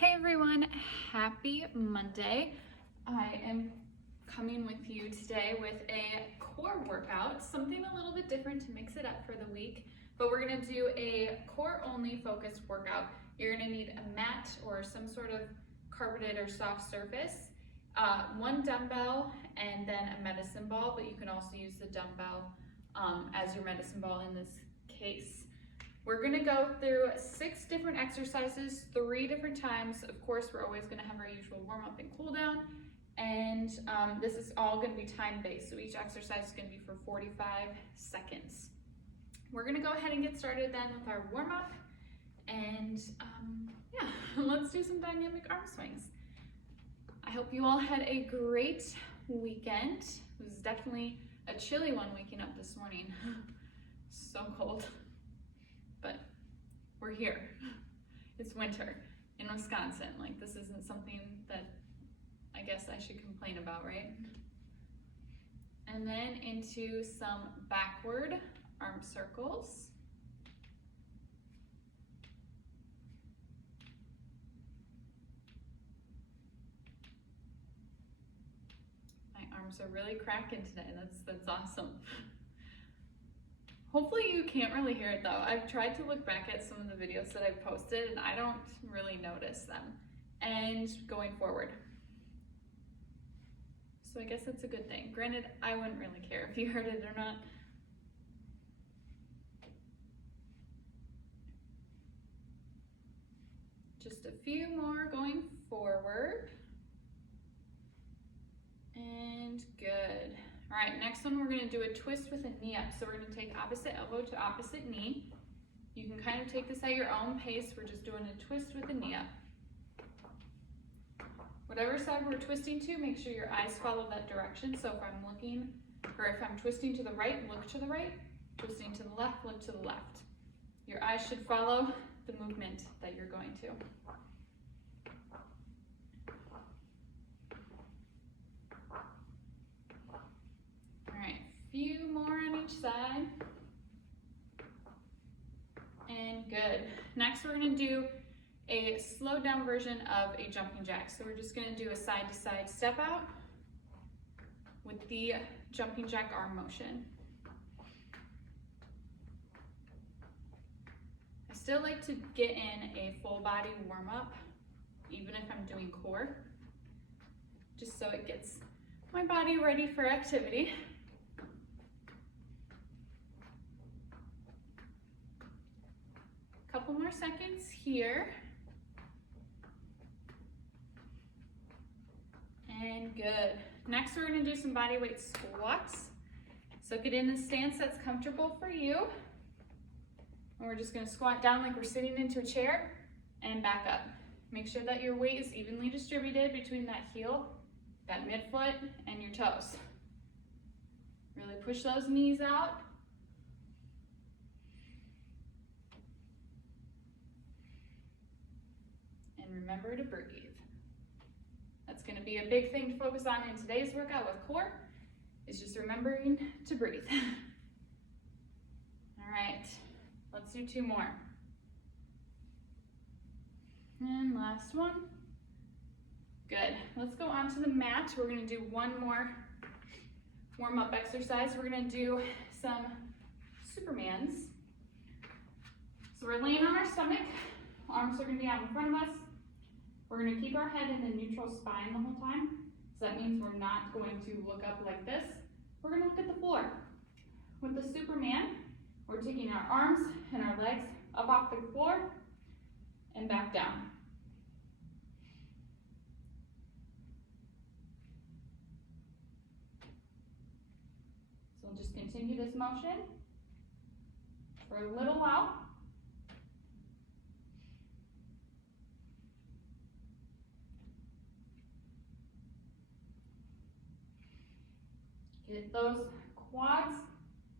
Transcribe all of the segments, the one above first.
Hey everyone, happy Monday. I am coming with you today with a core workout, something a little bit different to mix it up for the week, but we're gonna do a core only focused workout. You're gonna need a mat or some sort of carpeted or soft surface, one dumbbell, and then a medicine ball, but you can also use the dumbbell as your medicine ball in this case. We're gonna go through 6 different exercises, 3 different times. Of course, we're always gonna have our usual warm up and cool down. And this is all gonna be time-based. So each exercise is gonna be for 45 seconds. We're gonna go ahead and get started then with our warm up. And yeah, let's do some dynamic arm swings. I hope you all had a great weekend. It was definitely a chilly one waking up this morning. So cold. But we're here. It's winter in Wisconsin. Like, this isn't something that I guess I should complain about, right? And then into some backward arm circles. My arms are really cracking today. That's awesome. Hopefully you can't really hear it though. I've tried to look back at some of the videos that I've posted and I don't really notice them. And going forward. So I guess that's a good thing. Granted, I wouldn't really care if you heard it or not. Just a few more going forward. And good. All right, next one, we're gonna do a twist with a knee up. So we're gonna take opposite elbow to opposite knee. You can kind of take this at your own pace. We're just doing a twist with a knee up. Whatever side we're twisting to, make sure your eyes follow that direction. So if I'm looking, or if I'm twisting to the right, look to the right. Twisting to the left, look to the left. Your eyes should follow the movement that you're going to. Few more on each side. And good. Next, we're gonna do a slowed down version of a jumping jack. So we're just gonna do a side to side step out with the jumping jack arm motion. I still like to get in a full body warm up, even if I'm doing core, just so it gets my body ready for activity. Couple more seconds here. And good. Next, we're gonna do some body weight squats. So get in a stance that's comfortable for you. And we're just gonna squat down like we're sitting into a chair and back up. Make sure that your weight is evenly distributed between that heel, that midfoot, and your toes. Really push those knees out. Remember to breathe. That's going to be a big thing to focus on in today's workout with core, is just remembering to breathe. All right, let's do 2 more. And last one. Good. Let's go onto the mat. We're going to do 1 more warm-up exercise. We're going to do some Supermans. So we're laying on our stomach. Arms are going to be out in front of us. We're going to keep our head in a neutral spine the whole time. So that means we're not going to look up like this. We're going to look at the floor. With the Superman, we're taking our arms and our legs up off the floor and back down. So we'll just continue this motion for a little while. Get those quads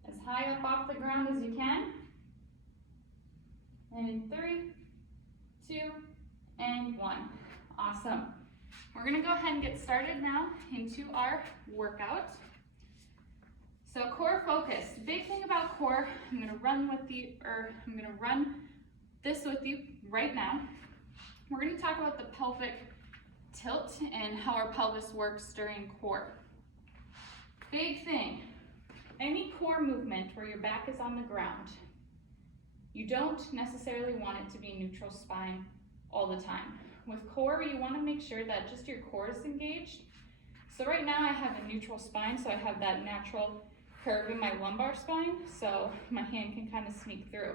as high up off the ground as you can. And in 3, 2, and 1. Awesome. We're gonna go ahead and get started now into our workout. So core focused. Big thing about core, I'm gonna run this with you right now. we're going to talk about the pelvic tilt and how our pelvis works during core. Big thing, any core movement where your back is on the ground, you don't necessarily want it to be neutral spine all the time. With core, you want to make sure that just your core is engaged. So right now I have a neutral spine, so I have that natural curve in my lumbar spine, so my hand can kind of sneak through.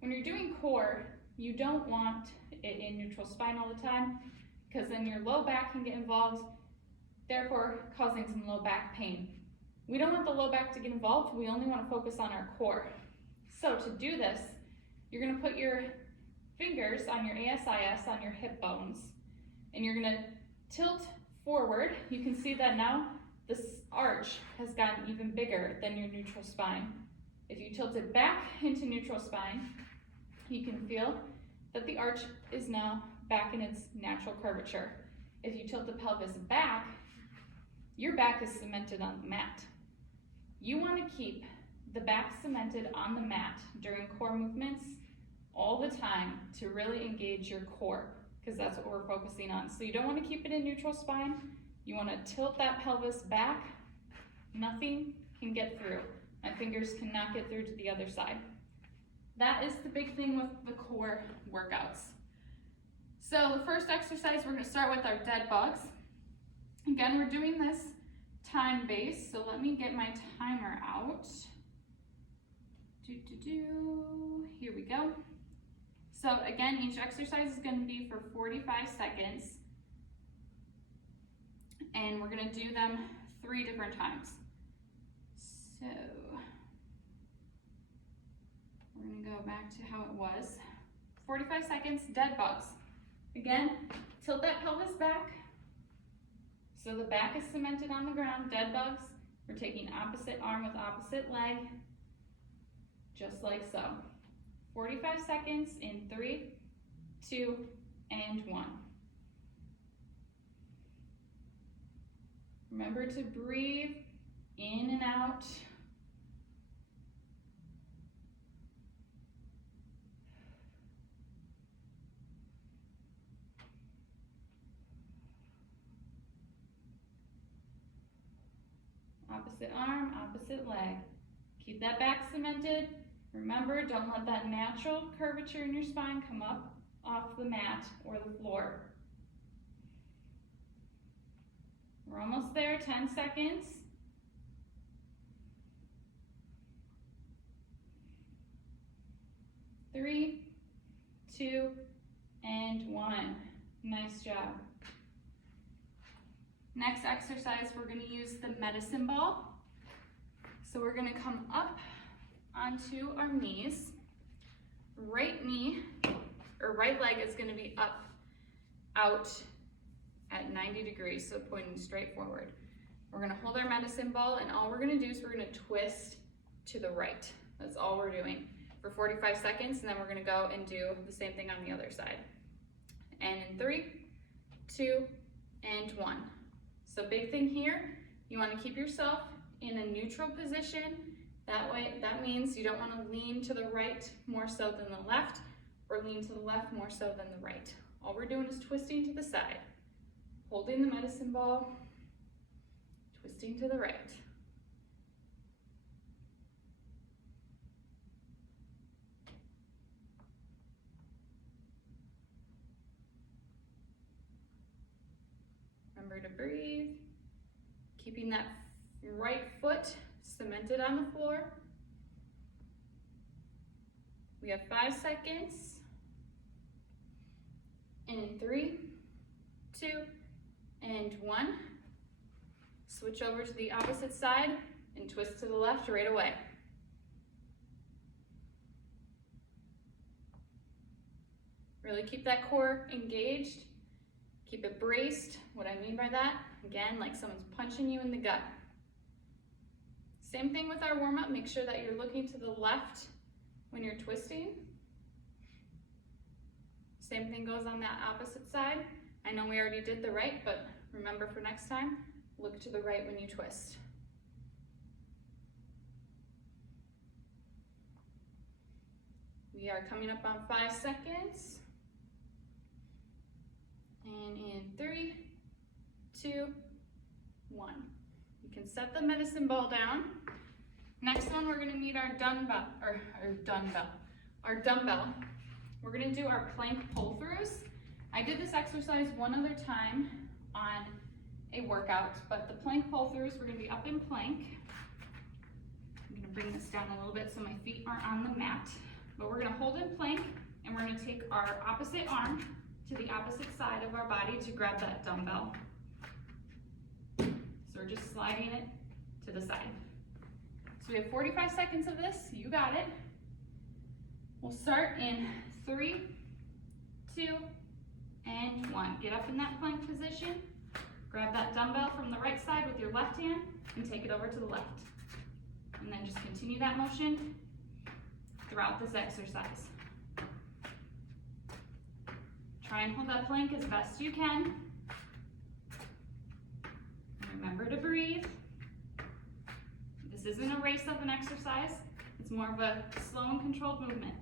When you're doing core, you don't want it in neutral spine all the time, because then your low back can get involved, therefore causing some low back pain. We don't want the low back to get involved, we only want to focus on our core. So to do this, you're going to put your fingers on your ASIS, on your hip bones, and you're going to tilt forward. You can see that now this arch has gotten even bigger than your neutral spine. If you tilt it back into neutral spine, you can feel that the arch is now back in its natural curvature. If you tilt the pelvis back, your back is cemented on the mat. You want to keep the back cemented on the mat during core movements all the time to really engage your core, because that's what we're focusing on. So you don't want to keep it in neutral spine. You want to tilt that pelvis back. Nothing can get through. My fingers cannot get through to the other side. That is the big thing with the core workouts. So the first exercise, we're going to start with our dead bugs. Again, we're doing this time-based, so let me get my timer out. Here we go. So again, each exercise is going to be for 45 seconds, and we're going to do them 3 different times. So we're going to go back to how it was. 45 seconds, dead bugs. Again, tilt that pelvis back so the back is cemented on the ground. Dead bugs, we're taking opposite arm with opposite leg, just like so. 45 seconds in 3, 2, and 1. Remember to breathe in and out. Opposite arm, opposite leg. Keep that back cemented. Remember, don't let that natural curvature in your spine come up off the mat or the floor. We're almost there, 10 seconds. 3, 2, and 1. Nice job. Next exercise, we're going to use the medicine ball. So we're going to come up onto our knees. Right knee, or right leg is going to be up, out at 90 degrees, so pointing straight forward. We're going to hold our medicine ball, and all we're going to do is we're going to twist to the right. That's all we're doing for 45 seconds, and then we're going to go and do the same thing on the other side. And in 3, 2, and 1. So big thing here, you want to keep yourself in a neutral position. That way, that means you don't want to lean to the right more so than the left, or lean to the left more so than the right. All we're doing is twisting to the side, holding the medicine ball, twisting to the right. Remember to breathe, keeping that right foot cemented on the floor. We have 5 seconds. And in 3, 2, and 1. Switch over to the opposite side and twist to the left right away. Really keep that core engaged. Keep it braced. What I mean by that, again, like someone's punching you in the gut. Same thing with our warm-up. Make sure that you're looking to the left when you're twisting. Same thing goes on that opposite side. I know we already did the right, but remember for next time, look to the right when you twist. We are coming up on 5 seconds. 2, 1. You can set the medicine ball down. Next one, we're gonna need our dumbbell. We're gonna do our plank pull-throughs. I did this exercise one other time on a workout, but the plank pull-throughs, we're gonna be up in plank. I'm gonna bring this down a little bit so my feet aren't on the mat, but we're gonna hold in plank and we're gonna take our opposite arm to the opposite side of our body to grab that dumbbell. So we're just sliding it to the side. So we have 45 seconds of this, you got it. We'll start in 3, 2, and 1. Get up in that plank position, grab that dumbbell from the right side with your left hand and take it over to the left. And then just continue that motion throughout this exercise. Try and hold that plank as best you can. Remember to breathe. This isn't a race of an exercise. It's more of a slow and controlled movement.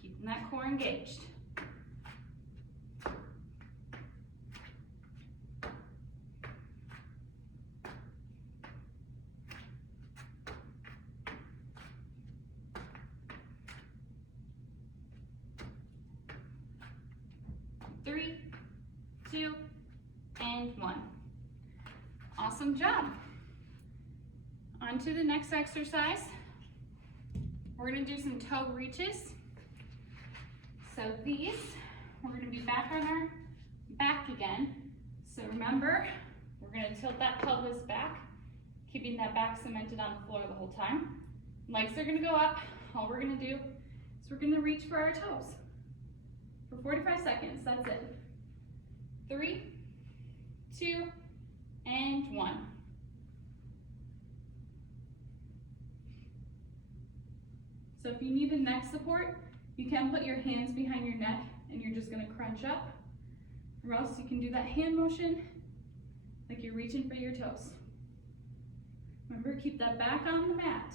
Keeping that core engaged. Three, 2, and 1. Awesome job. On to the next exercise. We're gonna do some toe reaches. So these, we're gonna be back on our back again. So remember, we're gonna tilt that pelvis back, keeping that back cemented on the floor the whole time. Legs are gonna go up. All we're gonna do is we're gonna reach for our toes. For 45 seconds, that's it. 3, 2, and 1. So if you need a neck support, you can put your hands behind your neck and you're just gonna crunch up. Or else you can do that hand motion like you're reaching for your toes. Remember, keep that back on the mat.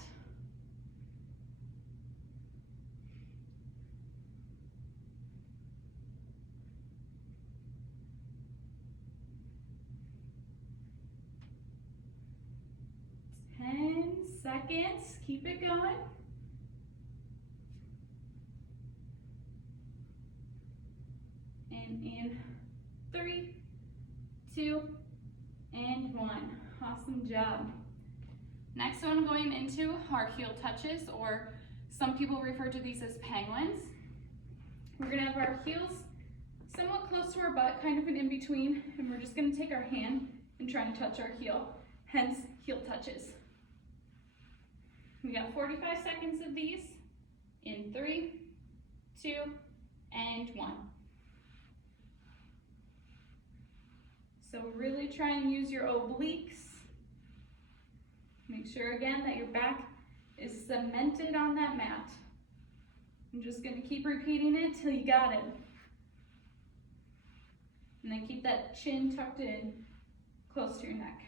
Seconds, keep it going. And in 3, 2, and 1. Awesome job. Next one, going into our heel touches, or some people refer to these as penguins. We're gonna have our heels somewhat close to our butt, kind of an in-between, and we're just gonna take our hand and try and touch our heel, hence heel touches. We got 45 seconds of these in 3, 2, and 1. So really try and use your obliques. Make sure again that your back is cemented on that mat. I'm just gonna keep repeating it till you got it. And then keep that chin tucked in close to your neck.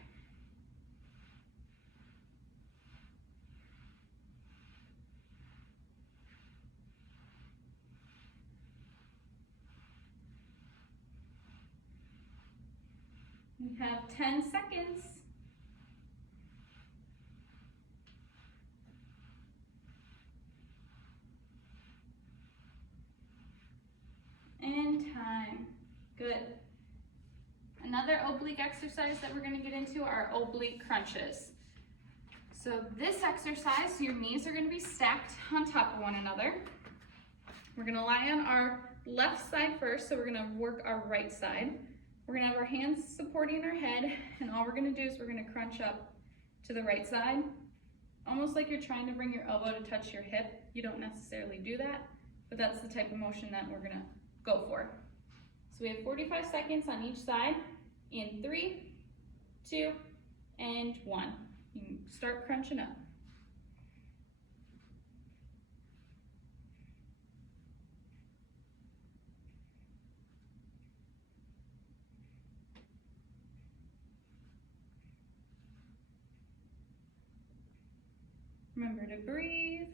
We have 10 seconds. And time. Good. Another oblique exercise that we're going to get into are oblique crunches. So this exercise, your knees are going to be stacked on top of one another. We're going to lie on our left side first, so we're going to work our right side. We're gonna have our hands supporting our head, and all we're gonna do is we're gonna crunch up to the right side, almost like you're trying to bring your elbow to touch your hip. You don't necessarily do that, but that's the type of motion that we're gonna go for. So we have 45 seconds on each side in 3, 2, and 1. You can start crunching up. Remember to breathe.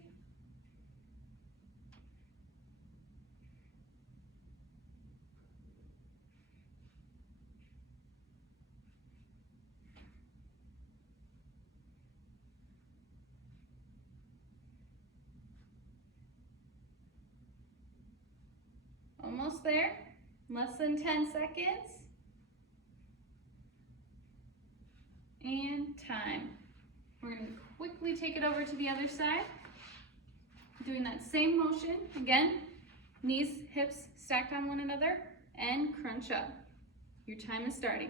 almost there. Less than 10 seconds. And time. We're going to quickly take it over to the other side. Doing that same motion. Again, knees, hips stacked on one another, and crunch up. Your time is starting.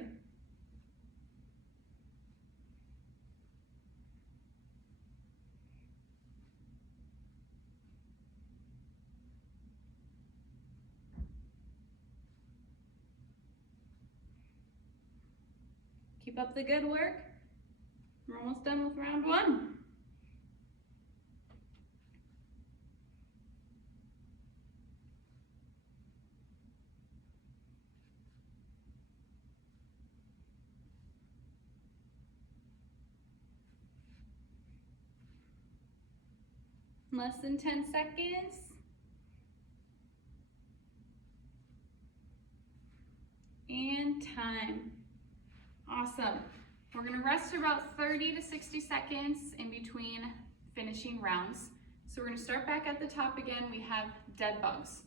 Keep up the good work. We're almost done with round one. Less than 10 seconds. And time. Awesome. We're going to rest for about 30 to 60 seconds in between finishing rounds. So we're going to start back at the top again. We have dead bugs.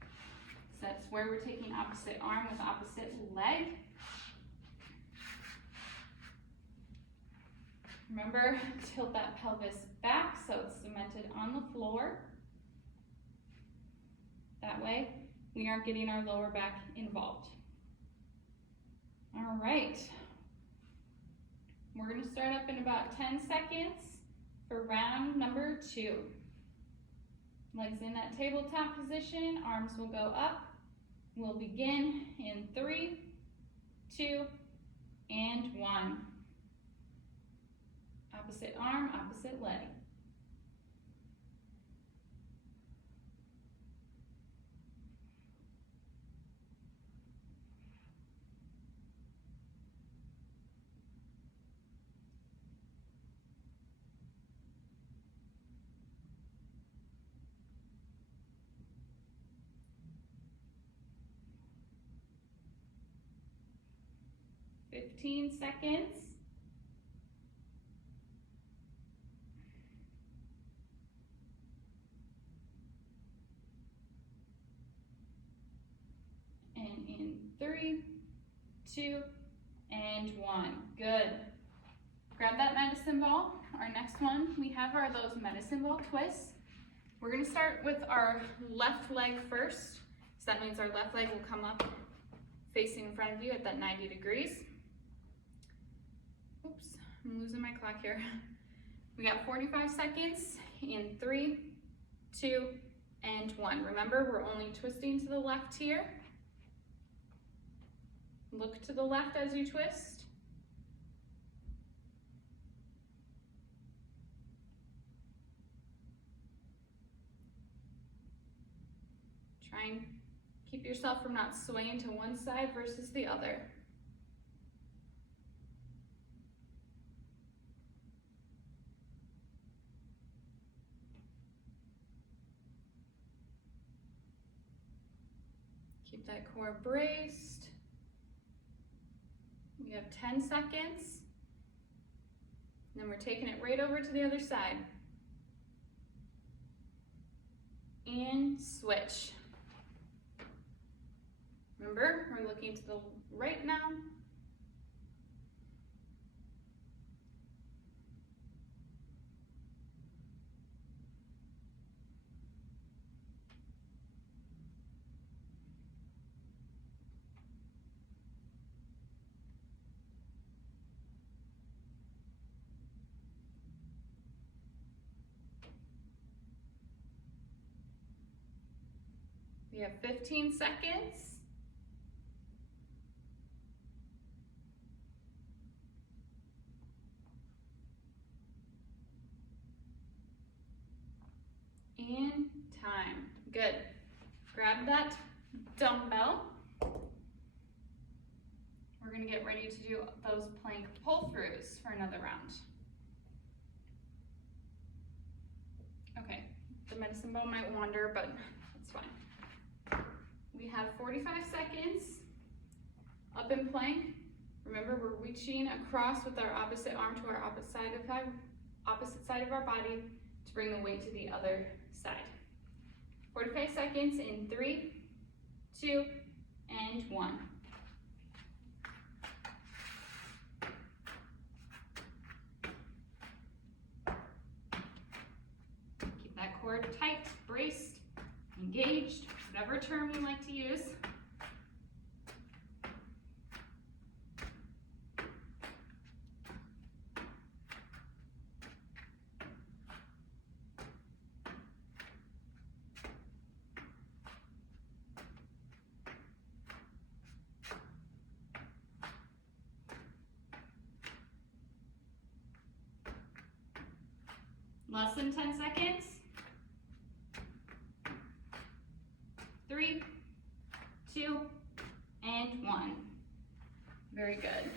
So that's where we're taking opposite arm with opposite leg. Remember, tilt that pelvis back so it's cemented on the floor. That way, we aren't getting our lower back involved. All right. We're going to start up in about 10 seconds for round number 2. Legs in that tabletop position, arms will go up. We'll begin in 3, 2, and 1. Opposite arm, opposite leg. Fifteen seconds. And in 3, 2, and 1. Good. Grab that medicine ball. Our next one we have are those medicine ball twists. We're going to start with our left leg first. So that means our left leg will come up facing in front of you at that 90 degrees. Oops, I'm losing my clock here. We got 45 seconds in 3, 2, and 1. Remember, we're only twisting to the left here. Look to the left as you twist. Try and keep yourself from not swaying to one side versus the other. Keep that core braced. We have 10 seconds. Then we're taking it right over to the other side. And switch. Remember, we're looking to the right now. We have 15 seconds. And time. Good. Grab that dumbbell. We're going to get ready to do those plank pull-throughs for another round. Okay, the medicine ball might wander, but it's fine. We have 45 seconds up in plank. Remember, we're reaching across with our opposite arm to our opposite side of our body to bring the weight to the other side. 45 seconds in 3, 2, and 1. Keep that core tight, braced, engaged, whatever term you like to use. Less than 10 seconds. 3, 2, and 1. Very good.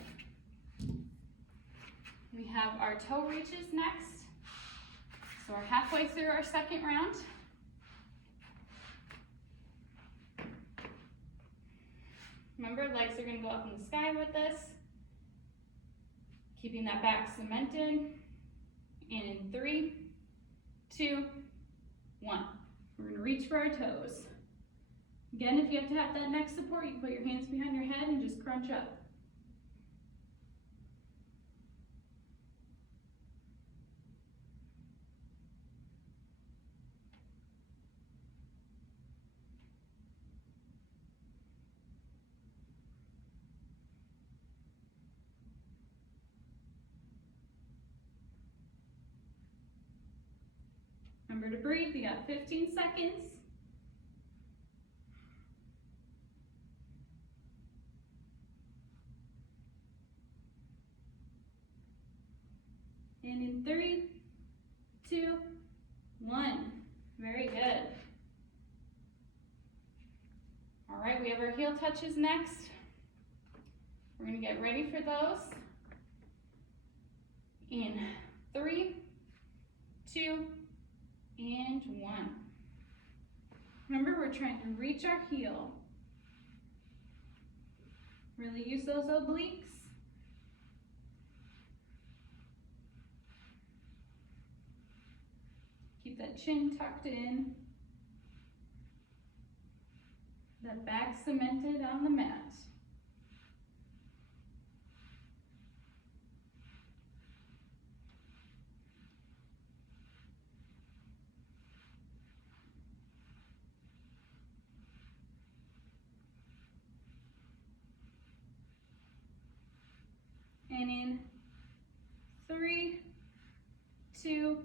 We have our toe reaches next. So we're halfway through our second round. Remember, legs are going to go up in the sky with this. Keeping that back cemented. And in 3, 2, 1. We're going to reach for our toes. Again, if you have to have that neck support, you can put your hands behind your head and just crunch up. Remember to breathe. You got 15 seconds. And in 3, 2, 1. Very good. All right, we have our heel touches next. We're going to get ready for those. In 3, 2, and 1. Remember, we're trying to reach our heel. Really use those obliques. Keep that chin tucked in. That back cemented on the mat. And in 3, 2,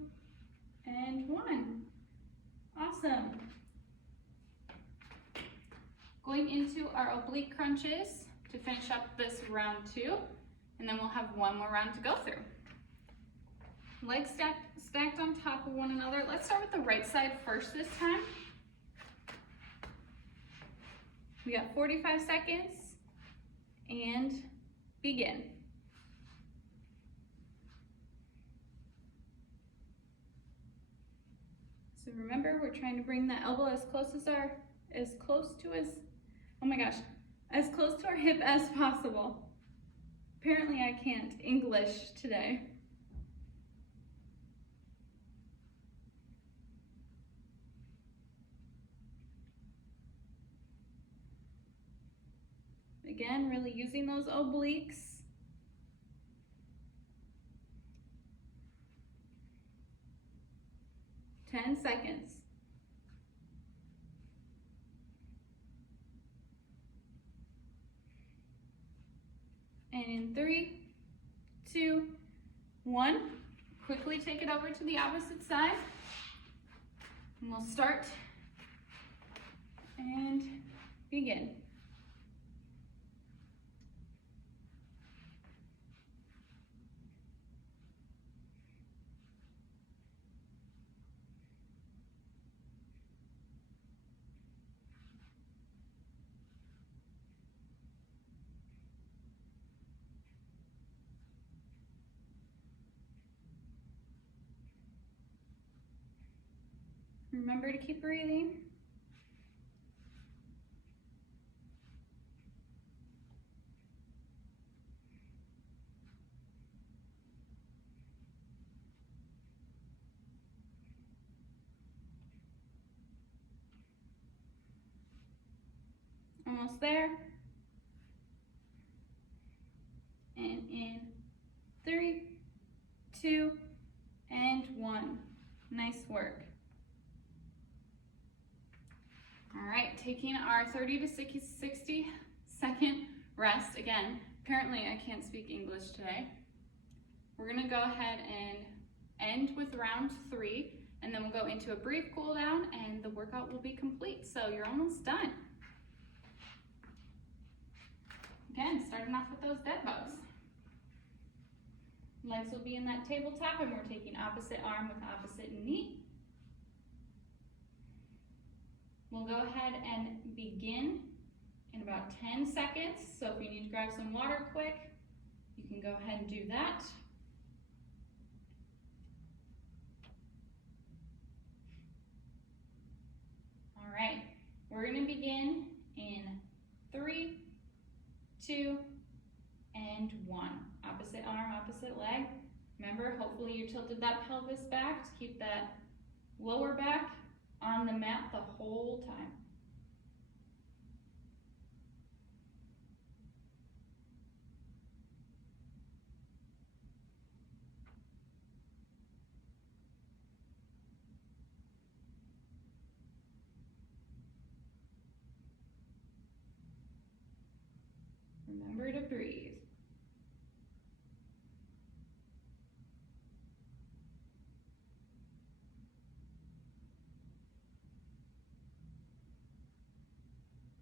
and 1. Awesome. Going into our oblique crunches to finish up this round 2, and then we'll have one more round to go through. Legs stacked on top of one another. Let's start with the right side first this time. We got 45 seconds, and begin. So remember, we're trying to bring that elbow as close to our hip as possible. Apparently I can't English today. Again, really using those obliques. Ten seconds. And in 3, 2, 1, quickly take it over to the opposite side. And we'll start and begin. Remember to keep breathing. almost there. And in 3, 2, and 1. Nice work. All right, taking our 30 to 60 second rest. Again, apparently I can't speak English today. We're gonna go ahead and end with round 3, and then we'll go into a brief cool down and the workout will be complete. So you're almost done. Again, starting off with those dead bugs. Legs will be in that tabletop, and we're taking opposite arm with opposite knee. We'll go ahead and begin in about 10 seconds. So if you need to grab some water quick, you can go ahead and do that. All right, we're gonna begin in 3, 2, and 1. Opposite arm, opposite leg. Remember, hopefully you tilted that pelvis back to keep that lower back on the mat the whole time. Remember to breathe.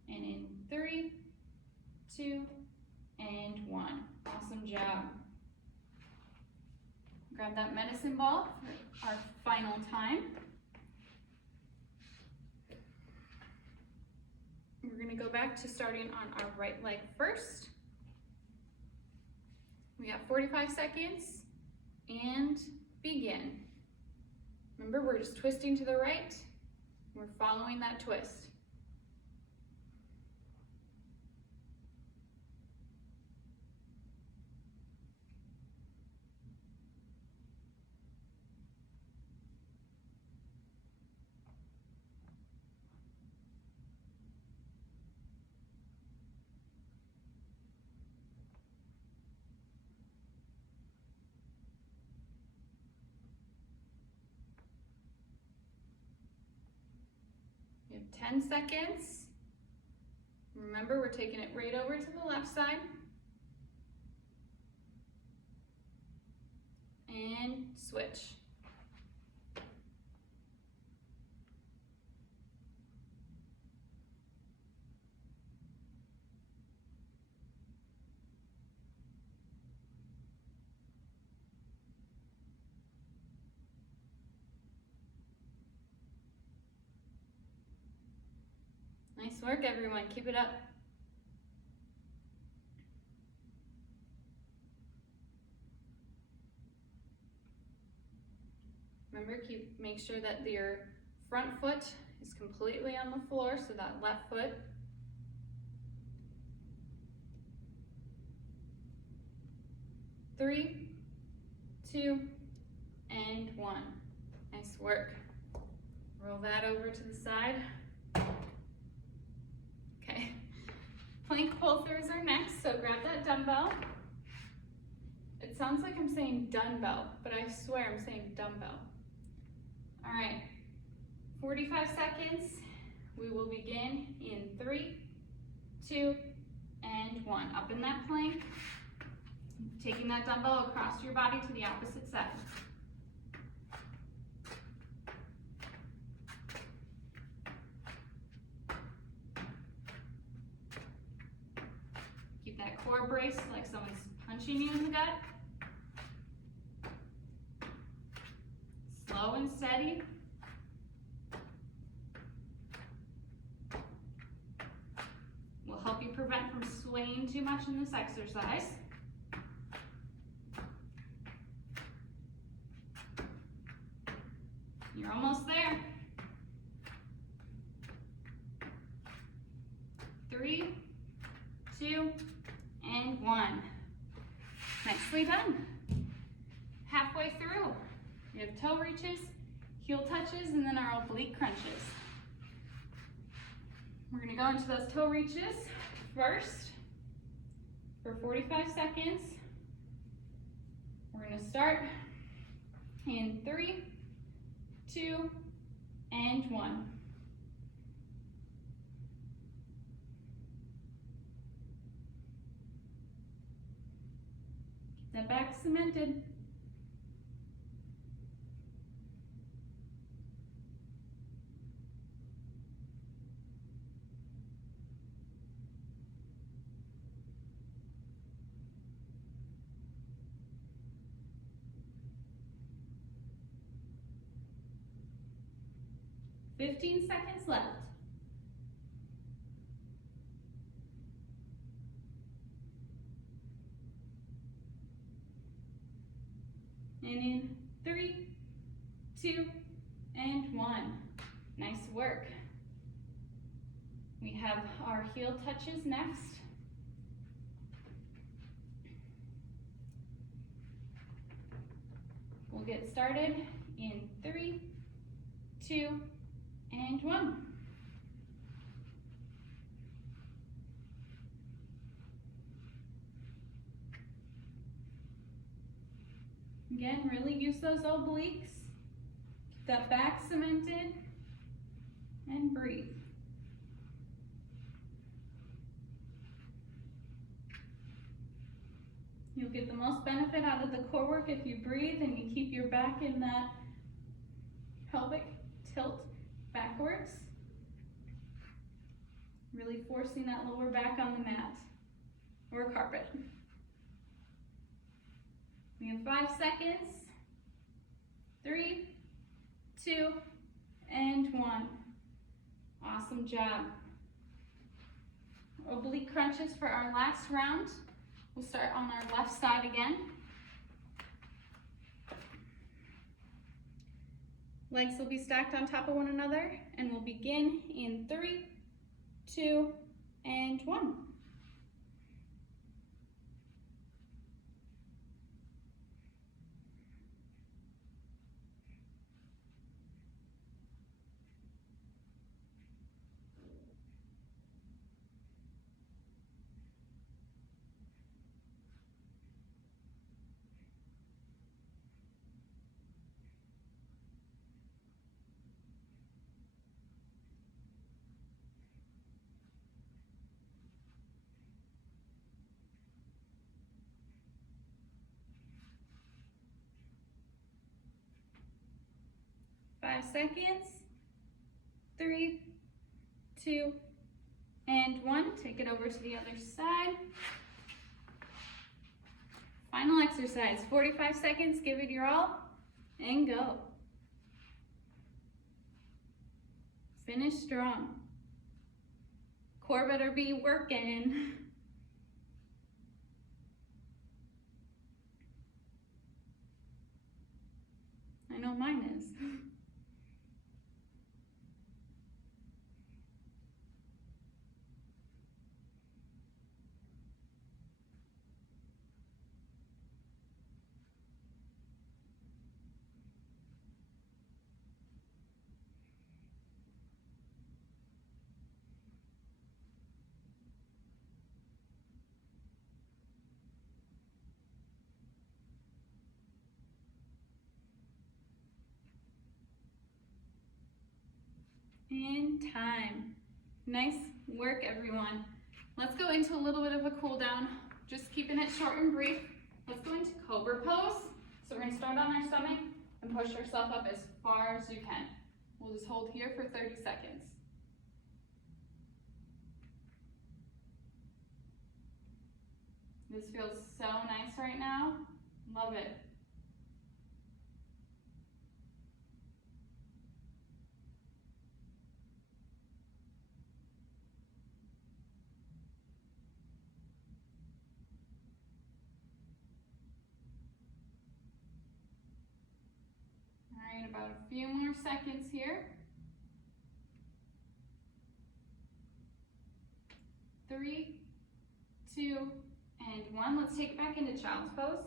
And in 3, 2, and 1. Awesome job. Grab that medicine ball for our final time. We're going to go back to starting on our right leg first. We have 45 seconds and begin. Remember, we're just twisting to the right. We're following that twist. We have 10 seconds. Remember, we're taking it right over to the left side. And switch. Nice work, everyone. Keep it up. Remember, make sure that your front foot is completely on the floor, so that left foot. Three, 2, and 1. Nice work. Roll that over to the side. Okay, plank pull-throughs are next, so grab that dumbbell. It sounds like I'm saying dumbbell, but I swear I'm saying dumbbell. All right, 45 seconds. We will begin in 3, 2, and 1. Up in that plank, taking that dumbbell across your body to the opposite side. Keep that core braced like someone's punching you in the gut. Slow and steady. Will help you prevent from swaying too much in this exercise. You're almost there. 3, 2, and 1. Nicely done. Halfway through, we have toe reaches, heel touches, and then our oblique crunches. We're gonna go into those toe reaches. first for 45 seconds. We're gonna start in 3, 2, and 1. Get that back cemented. Fifteen seconds left. And in 3, 2, and 1. Nice work. We have our heel touches next. We'll get started in 3, 2, and 1. Again, really use those obliques. Keep that back cemented and breathe. You'll get the most benefit out of the core work if you breathe and you keep your back in that pelvic tilt backwards. Really forcing that lower back on the mat or carpet. We have 5 seconds. 3, 2, and 1. Awesome job. Oblique crunches for our last round. We'll start on our left side again. Legs will be stacked on top of one another, and we'll begin in 3, 2, and 1. Five seconds. 3, 2, and 1. Take it over to the other side. Final exercise, 45 seconds, give it your all, and go. Finish strong. Core better be working. I know mine is. And time. Nice work, everyone. Let's go into a little bit of a cool down, just keeping it short and brief. Let's go into Cobra Pose. So we're gonna start on our stomach and push ourselves up as far as you can. We'll just hold here for 30 seconds. This feels so nice right now. Love it. All right, about a few more seconds here. 3, 2, and 1. Let's take it back into child's pose.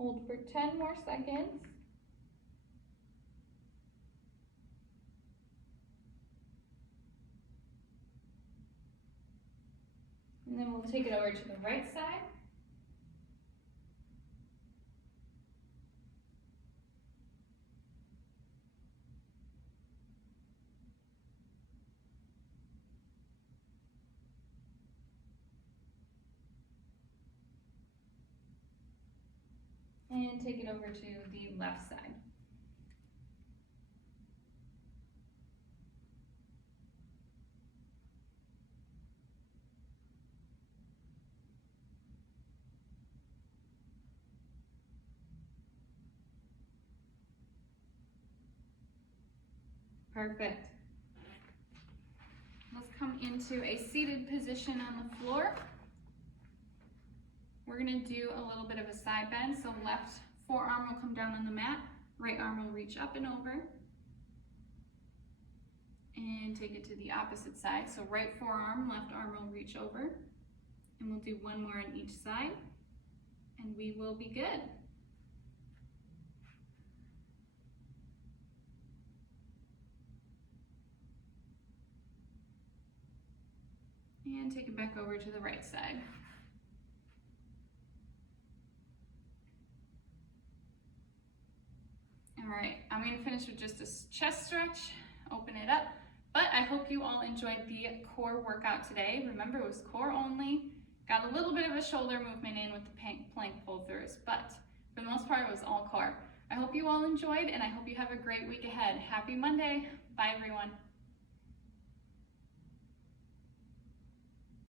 Hold for 10 more seconds. And then we'll take it over to the right side. And take it over to the left side. Perfect. Let's come into a seated position on the floor. We're gonna do a little bit of a side bend. So left forearm will come down on the mat, right arm will reach up and over. And take it to the opposite side. So right forearm, left arm will reach over. And we'll do one more on each side. And we will be good. And take it back over to the right side. All right, I'm gonna finish with just a chest stretch, open it up. But I hope you all enjoyed the core workout today. Remember, it was core only. Got a little bit of a shoulder movement in with the plank pull-throughs, but for the most part, it was all core. I hope you all enjoyed, and I hope you have a great week ahead. Happy Monday. Bye, everyone.